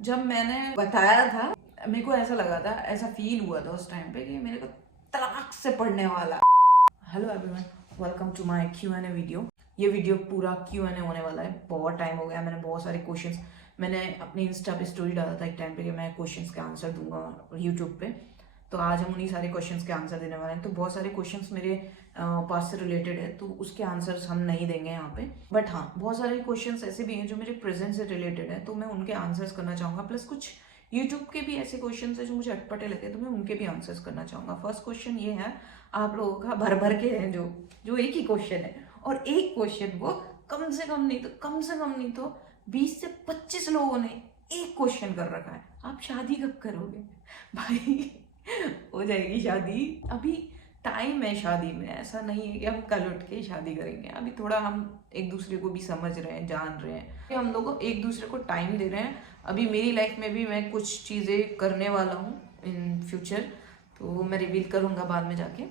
जब मैंने बताया था, मेरे को ऐसा लगा था, ऐसा फील हुआ था उस टाइम पे कि मेरे को तलाक से पढ़ने वाला। Hello everyone, welcome to my Q&A video. ये वीडियो पूरा Q&A होने वाला है। बहुत टाइम हो गया, मैंने बहुत सारे क्वेश्चंस, मैंने अपनी इंस्टा पे स्टोरी डाला था एक टाइम पे कि मैं क्वेश्चंस के आंसर दूंगा यूट्यूब पे। तो आज हम उन्हीं सारे क्वेश्चंस के आंसर देने वाले हैं। तो बहुत सारे क्वेश्चंस मेरे पास से रिलेटेड है, तो उसके आंसर्स हम नहीं देंगे यहाँ पे। बट हाँ, बहुत सारे क्वेश्चंस ऐसे भी हैं जो मेरे प्रेजेंट से रिलेटेड है, तो मैं उनके आंसर्स करना चाहूँगा। प्लस कुछ यूट्यूब के भी ऐसे क्वेश्चंस है जो मुझे अटपटे लगे, तो मैं उनके भी आंसर्स करना चाहूँगा। फर्स्ट क्वेश्चन ये है, आप लोगों का भर भर के है जो एक ही क्वेश्चन है, और एक क्वेश्चन को कम से कम नहीं तो 20 से 25 लोगों ने एक क्वेश्चन कर रखा है। आप शादी कब करोगे भाई? हो जाएगी शादी, अभी टाइम है शादी में। ऐसा नहीं है कि हम कल उठ के शादी करेंगे। अभी थोड़ा हम एक दूसरे को भी समझ रहे हैं, जान रहे हैं, हम लोग एक दूसरे को टाइम दे रहे हैं। अभी मेरी लाइफ में भी मैं कुछ चीज़ें करने वाला हूँ इन फ्यूचर, तो वो मैं रिवील करूँगा बाद में जाके।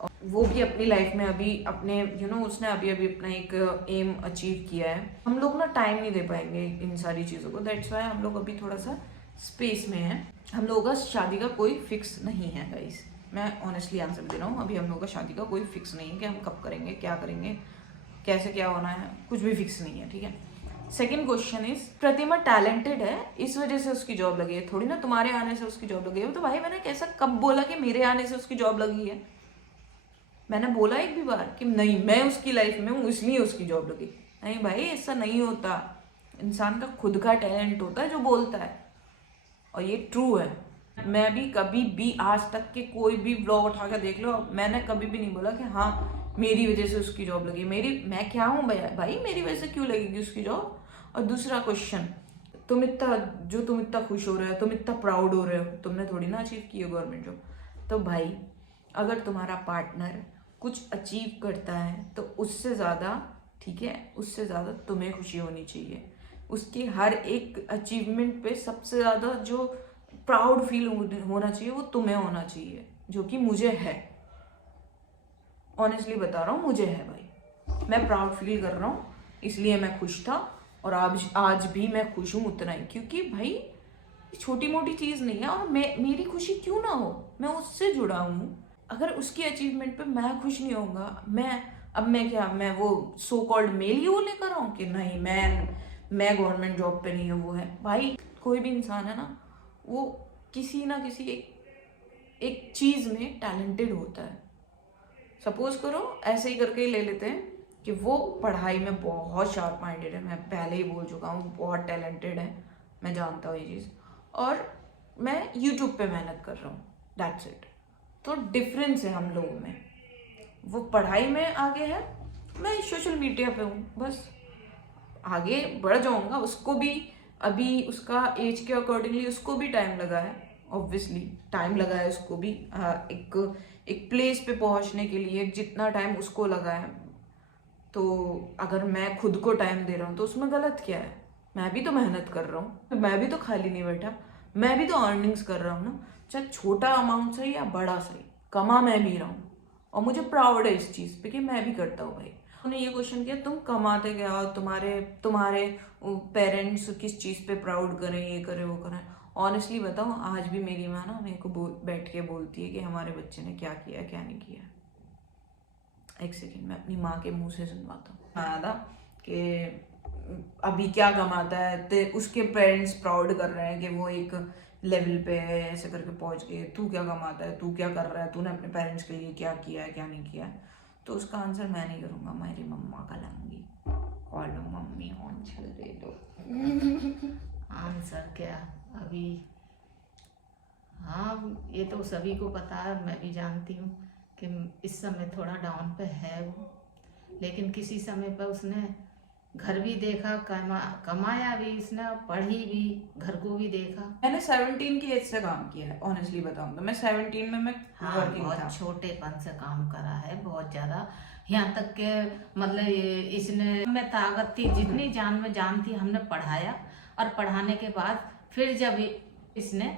और वो भी अपनी लाइफ में अभी अपने उसने अभी अभी अपना एक एम अचीव किया है। हम लोग ना टाइम नहीं दे पाएंगे इन सारी चीज़ों को, दैट्स वाई हम लोग अभी थोड़ा सा स्पेस में है। हम लोगों का शादी का कोई फिक्स नहीं है गाइस, मैं ऑनेस्टली आंसर दे रहा हूँ। अभी हम लोगों का शादी का कोई फिक्स नहीं है कि हम कब करेंगे, क्या करेंगे, कैसे क्या होना है, कुछ भी फिक्स नहीं है, ठीक है। Second question is, Pratima talented है इस वजह से उसकी जॉब लगी है, थोड़ी ना तुम्हारे आने से उसकी जॉब लगी है। तो भाई मैंने कैसा कब बोला कि मेरे आने से उसकी जॉब लगी है? मैंने बोला एक भी बार कि नहीं मैं उसकी लाइफ में हूँ इसलिए उसकी जॉब लगी? नहीं भाई, ऐसा नहीं होता। इंसान का खुद का टैलेंट होता है जो बोलता है, और ये ट्रू है। मैं भी कभी भी आज तक के कोई भी ब्लॉग उठा कर देख लो, मैंने कभी भी नहीं बोला कि हाँ मेरी वजह से उसकी जॉब लगी। मैं क्या हूँ भाई, मेरी वजह से क्यों लगेगी उसकी जॉब? और दूसरा क्वेश्चन, तुम इतना खुश हो रहे हो, तुम इतना प्राउड हो रहे हो, तुमने थोड़ी ना अचीव की है गवर्नमेंट जॉब। तो भाई अगर तुम्हारा पार्टनर कुछ अचीव करता है तो उससे ज़्यादा, ठीक है, उससे ज़्यादा तुम्हें खुशी होनी चाहिए। उसकी हर एक अचीवमेंट पे सबसे ज़्यादा जो प्राउड फील होना चाहिए वो तुम्हें होना चाहिए, जो कि मुझे है। ऑनेस्टली बता रहा हूँ, मुझे है भाई। मैं प्राउड फील कर रहा हूँ, इसलिए मैं खुश था, और आज भी मैं खुश हूँ उतना ही, क्योंकि भाई छोटी मोटी चीज़ नहीं है। और मेरी खुशी क्यों ना हो, मैं उससे जुड़ा हूँ। अगर उसकी अचीवमेंट पे मैं खुश नहीं होऊंगा, मैं वो सो कॉल्ड मेल ही वो लेकर आऊँ कि नहीं मैं गवर्नमेंट जॉब पे नहीं हूँ, वो है भाई। कोई भी इंसान है ना, वो किसी ना किसी एक चीज़ में टैलेंटेड होता है। सपोज करो, ऐसे ही करके ही ले लेते हैं कि वो पढ़ाई में बहुत शार्प माइंडेड है, मैं पहले ही बोल चुका हूँ, बहुत टैलेंटेड है, मैं जानता हूँ ये चीज़। और मैं यूट्यूब पे मेहनत कर रहा हूँ, दैट्स इट। तो डिफरेंस है हम लोगों में। वो पढ़ाई में आगे है, मैं सोशल मीडिया पे हूँ, बस आगे बढ़ जाऊँगा। उसको भी अभी उसका एज के अकॉर्डिंगली उसको भी टाइम लगा है, ऑब्वियसली टाइम लगा है उसको भी। एक प्लेस पे पहुंचने के लिए जितना टाइम उसको लगा है, तो अगर मैं खुद को टाइम दे रहा हूँ तो उसमें गलत क्या है? मैं भी तो मेहनत कर रहा हूँ, मैं भी तो खाली नहीं बैठा, मैं भी तो अर्निंग्स कर रहा हूँ ना। चाहे छोटा अमाउंट सही या बड़ा सही, कमा मैं भी रहा हूँ, और मुझे प्राउड है इस चीज़ पे कि मैं भी करता हूँ भाई। उन्होंने ये क्वेश्चन किया, तुम कमाते क्या हो, तुम्हारे तुम्हारे पेरेंट्स किस चीज़ पे प्राउड करें, ये करें वो करें। ऑनेस्टली बताऊँ, आज भी मेरी माँ ना मेरे को बैठ के बोलती है कि हमारे बच्चे ने क्या किया क्या नहीं किया। एक सेकेंड, मैं अपनी माँ के मुंह से सुनवाता हूँ। आया था कि अभी क्या कमाता है, तो उसके पेरेंट्स प्राउड कर रहे हैं कि वो एक लेवल पे है, ऐसे करके पहुंच गए। तू क्या कमाता है, तू क्या कर रहा है, तूने अपने पेरेंट्स के लिए क्या किया है क्या नहीं किया है? तो उसका आंसर मैं नहीं करूँगा, मेरी मम्मा का लूँगी। कॉलो मम्मी, आंसर दे दो। आंसर क्या अभी? हाँ, ये तो सभी को पता है, मैं भी जानती हूँ कि इस समय थोड़ा डाउन पे है वो, लेकिन किसी समय पर उसने घर भी देखा, कमाया भी इसने, पढ़ी भी, घर को भी देखा। मैंने 17 की एज से काम किया है, ऑनेस्टली बताऊँ तो मैं 17 में मैं हाँ, वर्किंग था। बहुत छोटेपन से काम करा है, बहुत ज़्यादा। यहाँ तक के मतलब इसने में ताकत थी, जितनी जान में जान थी हमने पढ़ाया, और पढ़ाने के बाद फिर जब इसने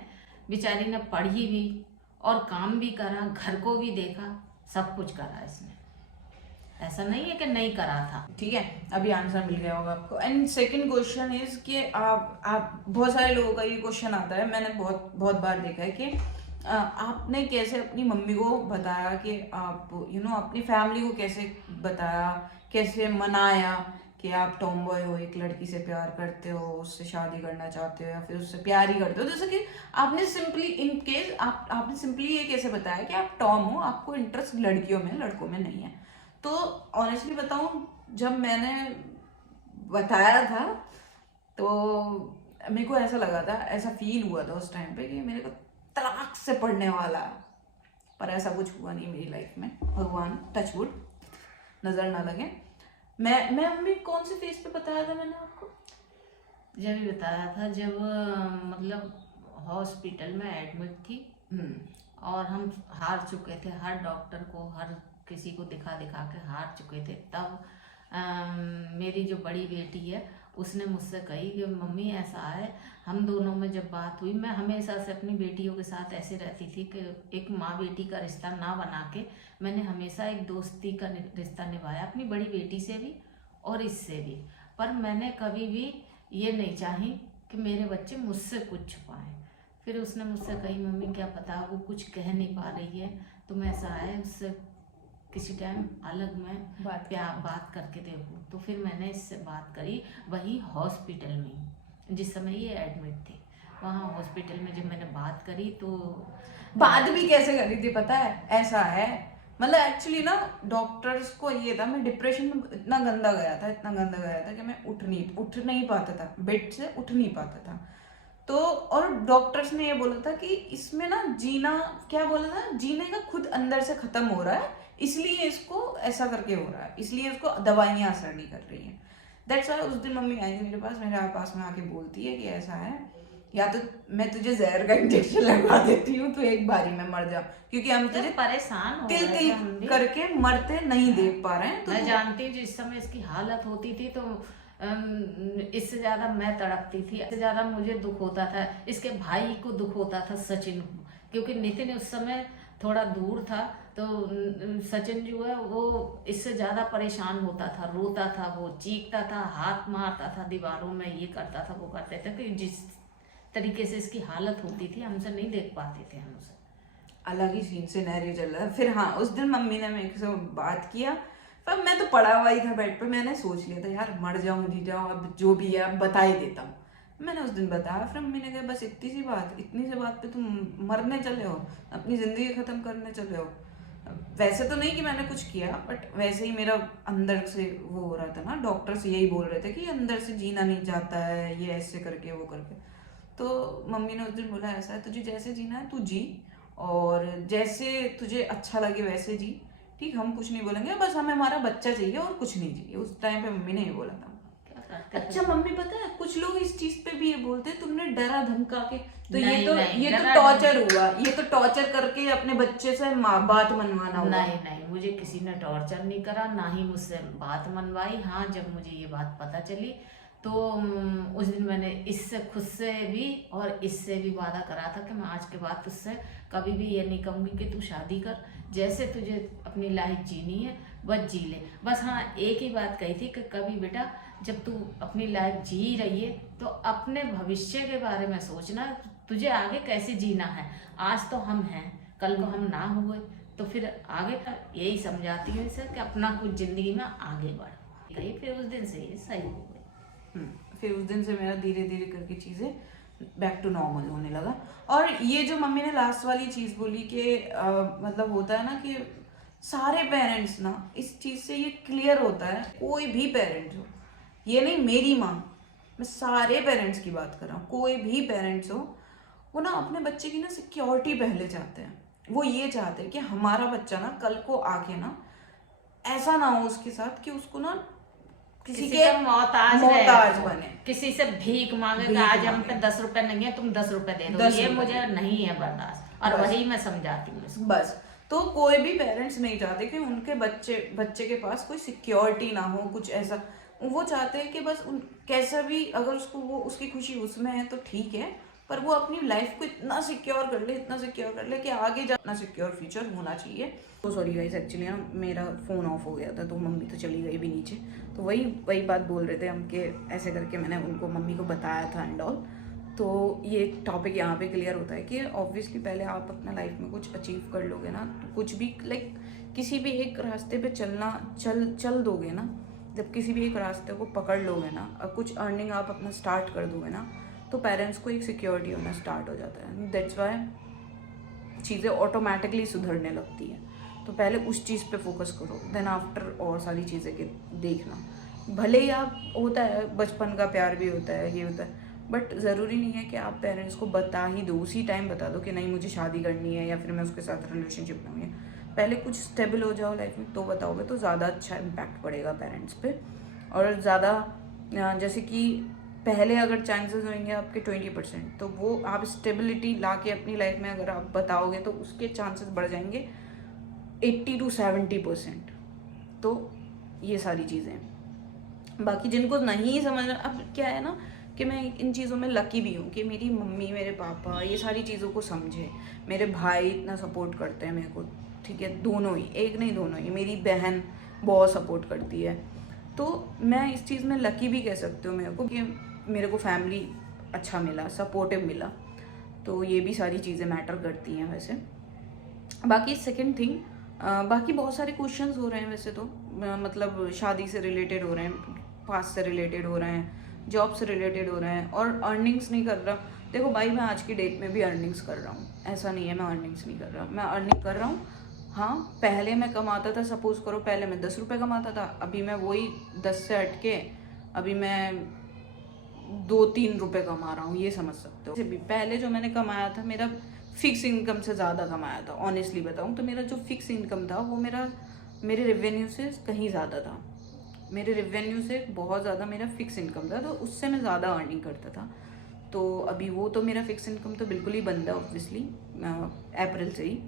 बेचारी ने पढ़ी भी और काम भी करा, घर को भी देखा, सब कुछ करा इसने। ऐसा नहीं है कि नहीं करा था। ठीक है, अभी आंसर मिल गया होगा आपको। एंड सेकंड क्वेश्चन इज कि आप बहुत सारे लोगों का ये क्वेश्चन आता है, मैंने बहुत बहुत बार देखा है कि आपने कैसे अपनी मम्मी को बताया कि आप अपनी फैमिली को कैसे बताया, कैसे मनाया कि आप टॉम बॉय हो, एक लड़की से प्यार करते हो, उससे शादी करना चाहते हो या फिर उससे प्यार ही करते हो। जैसे कि आपने सिंपली इन केस आपने सिंपली ये कैसे बताया कि आप टॉम हो, आपको इंटरेस्ट लड़कियों में लड़कों में नहीं है। तो ऑनेस्टली बताऊं, जब मैंने बताया था तो मेरे को ऐसा लगा था, ऐसा फील हुआ था उस टाइम पे कि मेरे को तलाक से पड़ने वाला है। पर ऐसा कुछ हुआ नहीं मेरी लाइफ में, भगवान टचवुड नजर ना लगे। मैं मम्मी कौन से फेस पे बताया था मैंने आपको? जब भी बताया था जब मतलब हॉस्पिटल में एडमिट थी और हम हार चुके थे, हर डॉक्टर को हर किसी को दिखा दिखा के हार चुके थे। तब मेरी जो बड़ी बेटी है उसने मुझसे कही कि मम्मी ऐसा है, हम दोनों में जब बात हुई, मैं हमेशा से अपनी बेटियों के साथ ऐसे रहती थी कि एक माँ बेटी का रिश्ता ना बना के मैंने हमेशा एक दोस्ती का रिश्ता निभाया, अपनी बड़ी बेटी से भी और इससे भी। पर मैंने कभी भी ये नहीं चाही कि मेरे बच्चे मुझसे कुछ छुपाएं। फिर उसने मुझसे कही मम्मी क्या पता वो कुछ कह नहीं पा रही है, तुम ऐसा है उससे किसी टाइम अलग में बात करके देखो। तो फिर मैंने इससे बात करी वही हॉस्पिटल में, जिस समय ये एडमिट थे वहाँ हॉस्पिटल में। जब मैंने बात करी तो बात भी कैसे करी थी पता है? ऐसा है, मतलब एक्चुअली ना डॉक्टर्स को ये था, मैं डिप्रेशन में इतना गंदा गया था कि मैं उठ नहीं पाता था, बेड से उठ नहीं पाता था। तो और डॉक्टर्स ने ये बोला था कि इसमें ना जीना, क्या बोला था, जीने का खुद अंदर से खत्म हो रहा है, इसलिए इसको ऐसा करके हो रहा है, इसलिए इसको दवाइयाँ असर नहीं कर रही हैं। दैट्स वाई उस दिन मम्मी आई मेरे पास में आके बोलती है कि ऐसा है, या तो मैं तुझे जहर का इंजेक्शन लगवा देती हूँ तो एक बारी में मर जा, क्योंकि हम तुझे परेशान हो तिल तिल करके मरते नहीं देख पा रहे हैं। तो मैं जानती हूँ जिस समय इसकी हालत होती थी तो इससे ज्यादा मैं तड़पती थी, इससे ज्यादा मुझे दुख होता था, इसके भाई को दुख होता था सचिन को, क्योंकि नितिन उस समय थोड़ा दूर था। तो सचिन जो है वो इससे ज्यादा परेशान होता था, रोता था, वो चीखता था, हाथ मारता था दीवारों में, ये करता था वो करते थे। कि जिस तरीके से इसकी हालत होती थी हमसे नहीं देख पाते थे, हम उसे अलग ही सीन सिनेरियो चल रहा है। फिर हाँ, उस दिन मम्मी ने मेरे से बात किया, पर मैं तो पड़ा हुआ ही था बेड पे, मैंने सोच लिया था यार मर जाऊं जी जाऊं, अब जो भी है अब बता ही देता हूँ। मैंने उस दिन बताया, फिर मम्मी ने कहा बस इतनी सी बात पे तुम मरने चले हो, अपनी जिंदगी खत्म करने चले हो। वैसे तो नहीं कि मैंने कुछ किया, बट वैसे ही मेरा अंदर से वो हो रहा था ना, डॉक्टर्स यही बोल रहे थे कि अंदर से जीना नहीं चाहता है, ये ऐसे करके वो करके। तो मम्मी ने उस दिन बोला ऐसा है, तुझे जैसे जीना है तू जी, और जैसे तुझे अच्छा लगे वैसे जी, ठीक, हम कुछ नहीं बोलेंगे, बस हमें हमारा बच्चा चाहिए और कुछ नहीं चाहिए। उस टाइम पे मम्मी ने ये बोला था। अच्छा मम्मी पता है कुछ लोग इस चीज पे भी ये बोलते हैं तुमने डरा धमका के, तो ये तो टॉर्चर हुआ, ये तो टॉर्चर करके अपने बच्चे से बात मनवाना हुआ। नहीं, मुझे किसी ने टॉर्चर नहीं करा, ना ही मुझसे बात मनवाई। हाँ, जब मुझे ये बात पता चली तो उस दिन मैंने इससे खुद से भी और इससे भी वादा करा था कि मैं आज के बाद तुझसे कभी भी ये नहीं कहूँगी कि तू शादी कर, जैसे तुझे अपनी लाइफ जीनी है बस जी ले। बस हाँ, एक ही बात कही थी कि कभी बेटा जब तू अपनी लाइफ जी रही है तो अपने भविष्य के बारे में सोचना, तुझे आगे कैसे जीना है। आज तो हम हैं, कल को हम ना हुए तो फिर आगे यही समझाती हूँ इसे कि अपना कुछ जिंदगी में आगे बढ़ गई। फिर उस दिन से ये सही हो गई। फिर उस दिन से मेरा धीरे धीरे करके चीज़ें बैक टू नॉर्मल होने लगा। और ये जो मम्मी ने लास्ट वाली चीज़ बोली कि मतलब होता है ना कि सारे पेरेंट्स ना इस चीज़ से ये क्लियर होता है, कोई भी पेरेंट्स हो, ये नहीं मेरी माँ, मैं सारे पेरेंट्स की बात कर रहा हूँ, कोई भी पेरेंट्स हो, वो ना अपने बच्चे की ना सिक्योरिटी पहले चाहते हैं। वो ये चाहते हैं कि हमारा बच्चा ना कल को आके ना ऐसा ना हो उसके साथ कि उसको ना किसी के मोहताज बने, किसी से भीख मांगे, आज हम पे 10 रुपए नहीं है तुम 10 रुपए दे दो, ये मुझे नहीं है बर्दाश्त। और वही मैं समझाती हूँ बस। तो कोई भी पेरेंट्स नहीं चाहते कि उनके बच्चे के पास कोई सिक्योरिटी ना हो, कुछ ऐसा। वो चाहते हैं कि बस कैसा भी अगर उसको वो उसकी खुशी उसमें है तो ठीक है, पर वो अपनी लाइफ को इतना सिक्योर कर ले कि आगे जा इतना सिक्योर फ्यूचर होना चाहिए। तो सॉरी गाइस, एक्चुअली ना मेरा फ़ोन ऑफ हो गया था तो मम्मी तो चली गई भी नीचे, तो वही बात बोल रहे थे हम कि ऐसे करके मैंने उनको मम्मी को बताया था एंड ऑल। तो ये टॉपिक यहाँ पे क्लियर होता है कि ऑब्वियसली पहले आप अपना लाइफ में कुछ अचीव कर लोगे ना, तो कुछ भी लाइक किसी भी एक रास्ते पे चल दोगे ना, जब किसी भी एक रास्ते को पकड़ लोगे ना और कुछ अर्निंग आप अपना स्टार्ट कर दोगे ना, तो पेरेंट्स को एक सिक्योरिटी होना स्टार्ट हो जाता है। दैट्स वाई चीज़ें ऑटोमेटिकली सुधरने लगती हैं। तो पहले उस चीज़ पे फोकस करो, देन आफ्टर और सारी चीज़ें के देखना। भले ही आप होता है बचपन का प्यार भी होता है, ये होता है, बट ज़रूरी नहीं है कि आप पेरेंट्स को बता ही दो, उसी टाइम बता दो कि नहीं मुझे शादी करनी है या फिर मैं उसके साथ रिलेशनशिप में हूँ। पहले कुछ स्टेबल हो जाओ लाइफ में तो बताओगे तो ज़्यादा अच्छा इम्पैक्ट पड़ेगा पेरेंट्स पे। और ज़्यादा जैसे कि पहले अगर चांसेस होंगे आपके 20%, तो वो आप स्टेबिलिटी ला के अपनी लाइफ में अगर आप बताओगे तो उसके चांसेस बढ़ जाएंगे 80 to 70%। तो ये सारी चीज़ें बाकी जिनको नहीं समझना, अब क्या है ना कि मैं इन चीज़ों में लकी भी हूँ कि मेरी मम्मी मेरे पापा ये सारी चीज़ों को समझे, मेरे भाई इतना सपोर्ट करते हैं मेरे को, ठीक है, दोनों ही, एक नहीं दोनों ही, मेरी बहन बहुत सपोर्ट करती है। तो मैं इस चीज़ में लकी भी कह सकती हूँ मेरे को कि मेरे को फैमिली अच्छा मिला, सपोर्टिव मिला, तो ये भी सारी चीज़ें मैटर करती हैं वैसे। बाकी सेकंड थिंग, बाकी बहुत सारे क्वेश्चंस हो रहे हैं वैसे तो, मतलब शादी से रिलेटेड हो रहे हैं, पास से रिलेटेड हो रहे हैं, जॉब से रिलेटेड हो रहे हैं, और अर्निंग्स नहीं कर रहा। देखो भाई, मैं आज की डेट में भी अर्निंग्स कर रहा हूँ, ऐसा नहीं है मैं अर्निंग्स नहीं कर रहा, मैं अर्निंग कर रहा हूँ। हाँ, पहले मैं कमाता था, सपोज करो पहले मैं 10 रुपये कमाता था, अभी मैं वही 10 से हट के अभी मैं 2-3 रुपये कमा रहा हूँ, ये समझ सकते हो। पहले जो मैंने कमाया था मेरा फिक्स इनकम से ज़्यादा कमाया था, ऑनेस्टली बताऊँ तो मेरा जो फिक्स इनकम था वो मेरे रेवेन्यू से कहीं ज़्यादा था, मेरे रेवेन्यू से बहुत ज़्यादा मेरा फिक्स इनकम था, तो उससे मैं ज़्यादा अर्निंग करता था। तो अभी वो तो मेरा फिक्स इनकम तो बिल्कुल ही बंद है ऑब्वियसली अप्रैल से ही,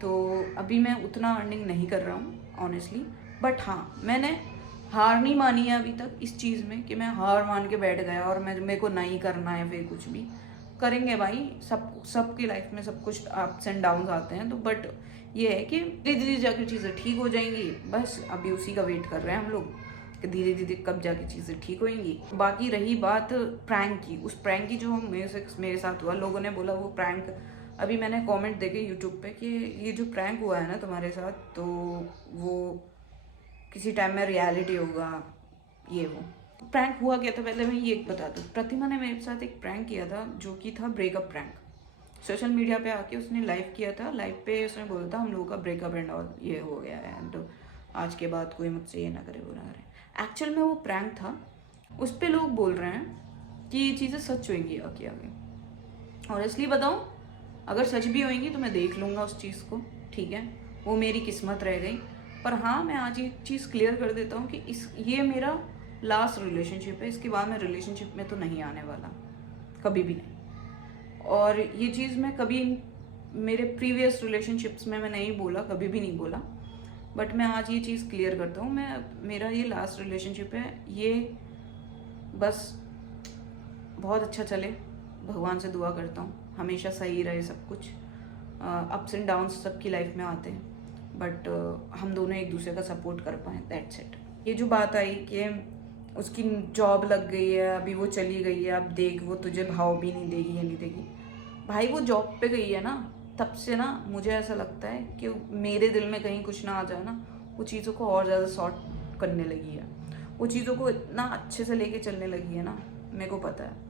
तो अभी मैं उतना अर्निंग नहीं कर रहा हूँ ऑनेस्टली। बट हाँ, मैंने हार नहीं मानी है अभी तक इस चीज़ में कि मैं हार मान के बैठ गया और मेरे को नहीं करना है, फिर कुछ भी करेंगे भाई, सबकी लाइफ में सब कुछ अप्स एंड डाउन्स आते हैं। तो बट ये है कि धीरे धीरे जाकर चीज़ें ठीक हो जाएंगी, बस अभी उसी का वेट कर रहे हैं हम लोग कि धीरे धीरे कब जाके चीज़ें ठीक होएंगी। बाकी रही बात प्रैंक की, उस प्रैंक की जो मेरे साथ हुआ, लोगों ने बोला वो प्रैंक, अभी मैंने कमेंट देखे यूट्यूब पे कि ये जो प्रैंक हुआ है ना तुम्हारे साथ, तो वो किसी टाइम में रियलिटी होगा, ये वो प्रैंक हुआ क्या था पहले मैं ये बता दूँ। प्रतिमा ने मेरे साथ एक प्रैंक किया था जो कि था ब्रेकअप प्रैंक। सोशल मीडिया पे आके उसने लाइव किया था, लाइव पे उसने बोला था हम लोगों का ब्रेकअप एंड ऑल ये हो गया है, एंड आज के बाद कोई मुझसे ये ना करे वो ना करे। एक्चुअल में वो प्रैंक था, उस पर लोग बोल रहे हैं कि ये चीज़ें सच होंगी आगे आगे। और इसलिए बताऊँ, अगर सच भी होंगी तो मैं देख लूँगा उस चीज़ को, ठीक है, वो मेरी किस्मत रह गई। पर हाँ, मैं आज एक चीज़ क्लियर कर देता हूँ कि ये मेरा लास्ट रिलेशनशिप है, इसके बाद मैं रिलेशनशिप में तो नहीं आने वाला, कभी भी नहीं। और ये चीज़ मैं कभी मेरे प्रीवियस रिलेशनशिप्स में मैं नहीं बोला, कभी भी नहीं बोला, बट मैं आज ये चीज़ क्लियर करता हूँ, मेरा ये लास्ट रिलेशनशिप है, ये बस बहुत अच्छा चले, भगवान से दुआ करता हूँ हमेशा सही रहे सब कुछ। अप्स एंड डाउन्स सबकी लाइफ में आते हैं, बट हम दोनों एक दूसरे का सपोर्ट कर पाएँ, दैट्स इट। ये जो बात आई कि उसकी जॉब लग गई है, अभी वो चली गई है, अब देख वो तुझे भाव भी नहीं देगी, ये नहीं देगी, भाई वो जॉब पे गई है ना, तब से ना मुझे ऐसा लगता है कि मेरे दिल में कहीं कुछ ना आ जाए ना, वो चीज़ों को और ज़्यादा सॉर्ट करने लगी है, वो चीज़ों को इतना अच्छे से लेके चलने लगी है ना, मेरे को पता है।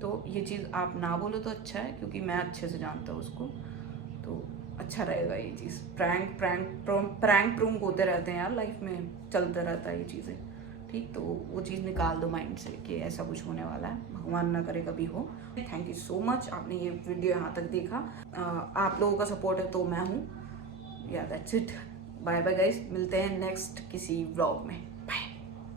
तो ये चीज़ आप ना बोलो तो अच्छा है, क्योंकि मैं अच्छे से जानता हूँ उसको, तो अच्छा रहेगा ये चीज़। प्रैंक होते रहते हैं यार, लाइफ में चलता रहता है ये चीज़ें, ठीक, तो वो चीज़ निकाल दो माइंड से कि ऐसा कुछ होने वाला है, भगवान ना करे कभी हो। थैंक यू सो मच, आपने ये वीडियो यहाँ तक देखा, आप लोगों का सपोर्ट है तो मैं हूँ, या that's it. Bye bye guys, मिलते हैं नेक्स्ट किसी व्लॉग में।